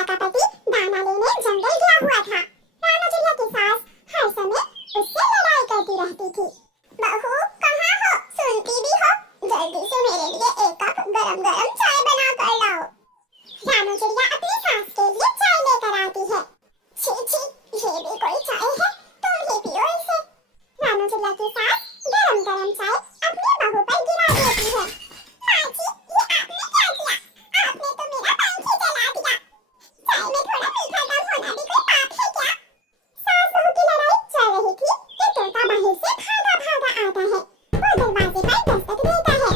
चिड़िया का पति दाना लेने जंगल गया हुआ था। राणा चिड़िया की सास हर समय उससे लड़ाई करती रहती थी। बहू कहाँ हो, सुनती भी हो, जल्दी से मेरे लिए एक कप गरम गरम चाय बना कर लाओ। राणा चिड़िया अपनी सास के लिए चाय लेकर आती है। छी छी, ये भी कोई चाय है, तुम ही पियो इसे। राणा चिड़िया की सास गरम गरम चाय अपनी बहू पर गिरा देती है। माँ जी, ये आपने क्या किया? आपने तो मेरा पंखी जला दिया। चाय में थोड़ा मीठा कम होना भी कोई पाप है क्या? सास बहू की लड़ाई चल रही थी कि तोता बाहर से भागा भागा आता है। वो दरवाजे पर दस्तक देता है।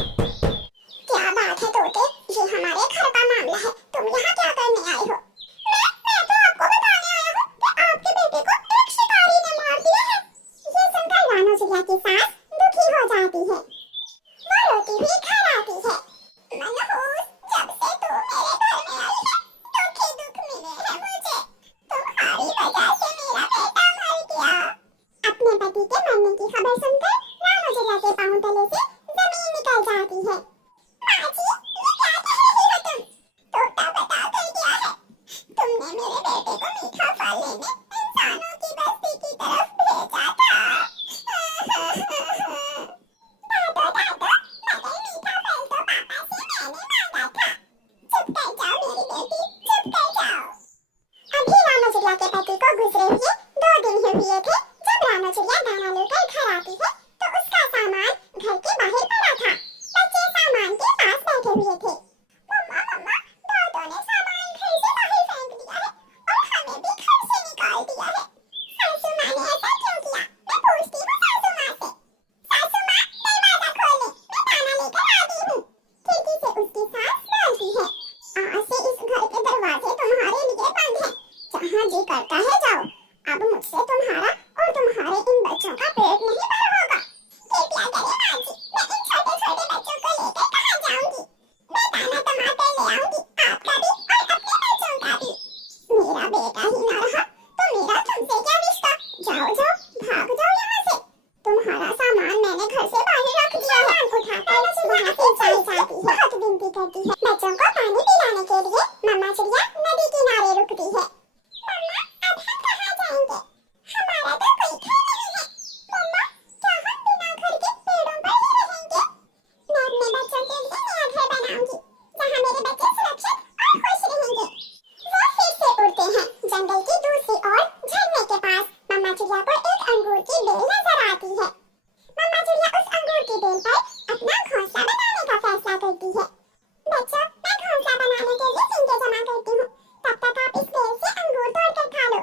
क्या बात है तोते, ये हमारे घर का मामला है, तुम यहाँ क्या करने आए हो? मैं तो आपको बताने आया हूँ कि आपके बेटे को एक शिकारी ने मार दिया है। ये सुनकर राणा चिड़िया की सास दुखी हो जाती है। वो रोती हुई घर आती है। मनहूस, जब से तू मेरे घर में आई है, दुख ही दुख मिले हैं मुझे। तुम्हारी वजह से मेरा बेटा मर गया। अपने पति के मरने की खबर सुनकर राणा चिड़िया के पांव तले से जमीन निकल जाती है। माँ जी, ये क्या कह रही हो तुम? तोता बता कर गया है, तुमने मेरे बेटे को मीठा फल लेने इंसानों की बस्ती की तरफ भेजा था। दादा दादा, मगर मीठा फल तो पापा से मैंने मांगा था। चुप कर जाओ मेरी बेटी, चुप कर जाओ। अभी राणा चिड़िया के पति को गुजरे हुए 2 दिन ही हुए थे जब राणा चिड़िया दाना लेकर घर आती है तो उसका सामान घर के बाहर पड़ा था। बच्चे सामान के पास बैठे हुए थे। मम्मा मम्मा, तोतों ने सामान घर से बाहर फेंक दिया है और हमें भी घर से निकाल दिया है। सासू माँ ने ऐसा क्यों किया? मैं पूछती हूँ सासू माँ से। सासू माँ, दरवाजा खोले, मैं दाना लेकर आ गई हूँ। खिड़की से उसकी सास बोलती है, आज से इस घर के दरवाजे तुम्हारे लिए बंद हैं। जहाँ जी करता है जाओ। अब मुझसे तुम्हारा और तुम्हारे इन बच्चों का पेट नहीं भरा होगा। कृपया करें माँ जी, मैं इन छोटे छोटे बच्चों को लेकर कहाँ जाऊंगी? मैं दाना टमाटर ले आऊंगी, आपका भी और अपने बच्चों का भी। मेरा बेटा ही ना रहा तो मेरा तुमसे क्या रिश्ता? जाओ जाओ, भाग जाओ यहाँ से। तुम्हारा सामान मैंने घर से बाहर रख दिया है। उठाकर वहाँ से चली जाती है। बहुत विनती करती है। बच्चों को पानी पिलाने के लिए मम्मा चिड़िया नदी किनारे रुकती है। मम्मा, अब हम कहाँ जाएंगे? हमारा तो कोई घर नहीं है। मम्मा, क्या हम बिना घर के पेड़ों पर ही रहेंगे? मैं अपने बच्चों के लिए नया घर बनाऊंगी जहाँ मेरे बच्चे सुरक्षित और खुश रहेंगे। वो फिर से उड़ते हैं। जंगल की दूसरी ओर झरने के पास मम्मा चिड़िया को एक अंगूर की बेल नजर आती है। मम्मा चिड़िया उस अंगूर की बेल पर अपना घोंसला बनाने का फैसला करती है। बच्चों, मैं घोंसला बनाने के लिए टिंके जमा करती हूँ, तब तक आप इस बेल से अंगूर तोड़कर खा लो।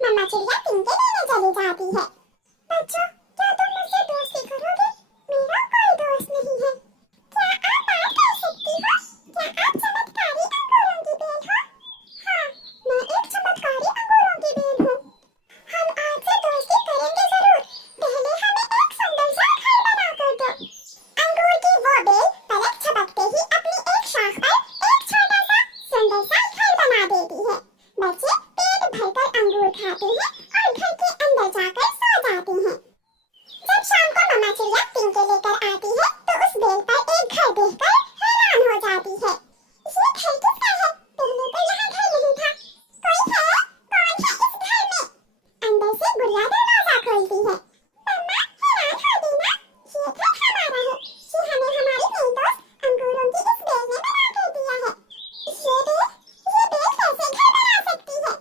मम्मा चिड़िया टिंके लेने चली जाती है। बच्चों, क्या तुम मुझसे दोस्ती करोगे? मेरा कोई दोस्त नहीं है। क्या आप बात कर सकती हो? क्या आप चमत्कारी अंगूरों की बेल हो? हाँ, मैं एक चमत्कारी अंगूरों की बेल हूँ। हम आज से दोस्ती करेंगे जरूर। पहले हमें एक सुंदर सा घर बना कर दो। अंगूर की वो बेल पलक झपकते ही अपनी एक शाख पर एक छोटा सा सुंदर सा घर बना देती है। बच्चे पेट भरकर अंगूर खाते हैं और घर के अंदर जाकर सो जाते हैं। जब शाम को मम्मा चिड़िया टिंके लेकर आती है तो उस बेल पर एक घर देखकर हैरान हो जाती है। ये घर किसका है? पहले तो यहाँ घर नहीं था। कोई है? कौन है इस घर में? अंदर से गुड़िया दरवाजा खोलती है। मम्मा, हैरान हो गई ना? ये घर हमारा है। ये हमें हमारी नई दोस्त अंगूरों की इस बेल ने बना कर दिया है। ये बेल कैसे घर बना सकती है?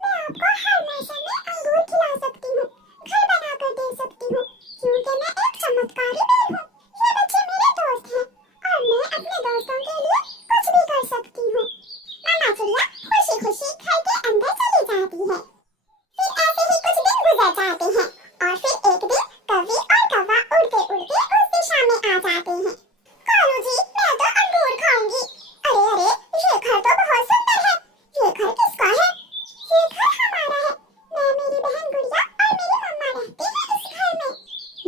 मैं आपको हर मौसम में अंगूर खिला सकती हूँ, घर बना कर दे सकती हूँ, क्योंकि मैं एक चमत्कारी बेल हूँ। ये बच्चे मेरे दोस्त हैं और मैं अपने दोस्तों के लिए कुछ भी कर सकती हूँ। मम्मा चिड़िया खुशी खुशी घर के अंदर चली जाती है। फिर ऐसे ही कुछ दिन गुजर जाते हैं और फिर एक दिन कौवी और कौवा उड़ते उड़ते उस दिशा में आ जाते हैं। कालू जी, मैं तो अंगूर खाऊंगी। अरे अरे, ये घर तो बहुत सुंदर है। ये घर किसका है? ये घर हमारा है। मैं, मेरी बहन गुड़िया और मेरी मम्मा रहती हैं इस घर में।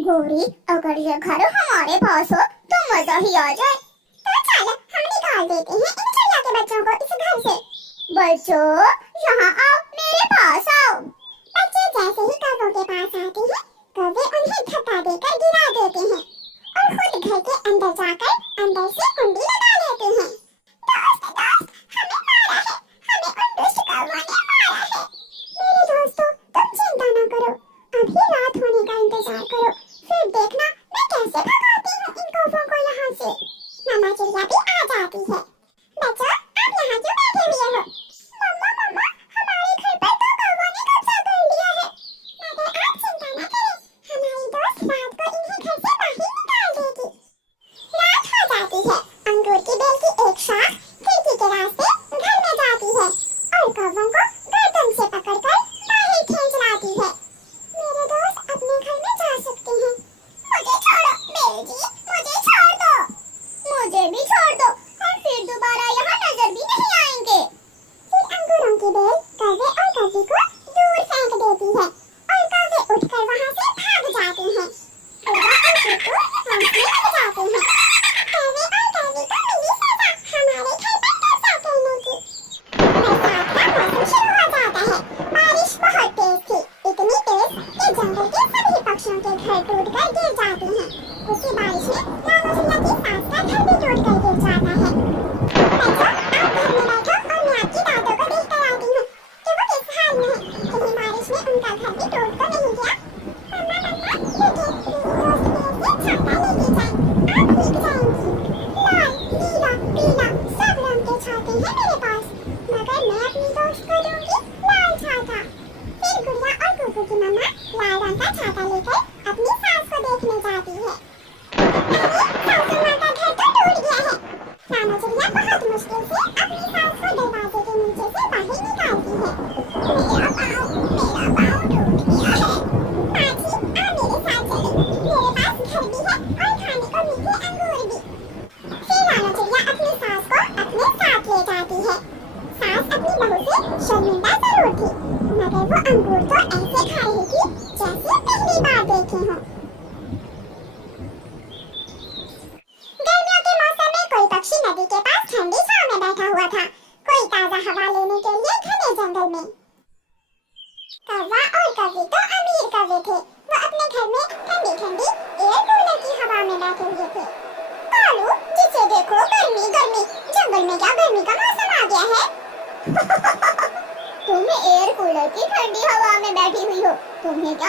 गौरी, अगर ये घर हमारे पास हो तो मजा ही आ जाए। तो चल, हम निकाल देते हैं इन चिड़िया के बच्चों को इस घर से। बच्चों, यहाँ आओ, मेरे पास आओ। बच्चे जैसे ही कौवों के पास आते हैं, कौवे उन्हें धक्का देकर गिरा देते हैं और खुद घर के अंदर जाकर अंदर से कुंडी लगा लेते हैं। दोस्त दोस्त, हमें मारा है, हमें उल्लू चिड़िया भी आ जाती है। बच्चों, आप यहाँ क्यों बैठे हुए हो? मम्मा मम्मा, हमारे घर पर तो कौवा ने कब्जा कर लिया है। मगर आप चिंता न करें, हमारी दोस्त रात को इन्हें घर से बाहर निकाल देगी। रात हो जाती है, अंगूर की बेल की एक शाख खिड़की के रास्ते घर में जाती है और कौवों को गर्दन से पकड़कर बाहर खींच लाती है। मेरे दोस्त अपने घर में जा सकते हैं। मुझे छोड़ो बेल जी, मुझे छोड़ दो। मुझे भी छोड़ दो, हम फिर दोबारा यहाँ नजर भी नहीं आएंगे। फिर अंगूरों की बेल कौवे और कौवी को दूर फेंक देती है और कौवे उठकर वहाँ से भाग जाते हैं। फिर वो अंगूर को हौसले लग जाते हैं। कौवे और कौवी को मिली सजा हमारे घर पर कब्जा करने की। बरसात का मौसम शुरू हो जाता है। बारिश बहुत तेज थी, इतनी तेज कि जंगल के सभी पक्षियों के घर टूटकर गिर जाते हैं। उसी बारिश में रानू चिड़िया की सास का घर भी टूटकर गिर जाता है। बच्चों, आप घर में बैठो और मैं आपकी दादों को देखकर आती हूँ कि वो किस हाल में है। कहीं बारिश में उनका घर भी टूट तो नहीं गया। मम्मा मम्मा, देखिए मेरी दोस्त मेरे लिए छाता लेके जाए, आप भीग जाएंगी। लाल, नीला, पीला सब रंग के छाते हैं मेरे पास, मगर मैं अपनी दोस्त को दूंगी लाल छाता। फिर गुड़िया और कुकू की मम्मा लाल रंग का छाता लेकर अपनी सास को देखने जाती है। सासू माँ का घर तो टूट गया है। रानू चिड़िया बहुत मुश्किल से अपनी सास को दरवाजे के नीचे से बाहर निकालती है। मेरा पाँव टूट गया है। पाँची, आप मेरे साथ चलें, मेरे पास घर भी है और खाने को मीठे अंगूर भी। फिर रानू चिड़िया अपनी सास को अपने साथ ले जाती है। सास अपनी बहू से शर्मिंदा जरूर थी, मगर वो अंगूर तो ऐसे खा रही थी जैसे पहली बार देखे हों। गर्मियों के मौसम में कोई पक्षी नदी के पास ठंडी छांव में बैठा हुआ था, कोई ताजा हवा लेने के लिए घने जंगल में। कौवा और कौवी तो अमीर कौवे थे, वो अपने घर में ठंडी ठंडी एयर कूलर की हवा में बैठे हुए थे। कालू, जिसे देखो गर्मी गर्मी, जंगल में क्या गर्मी का मौसम आ गया है? तुम एयर कूलर की ठंडी हवा में बैठी हुई हो, तुम्हें क्या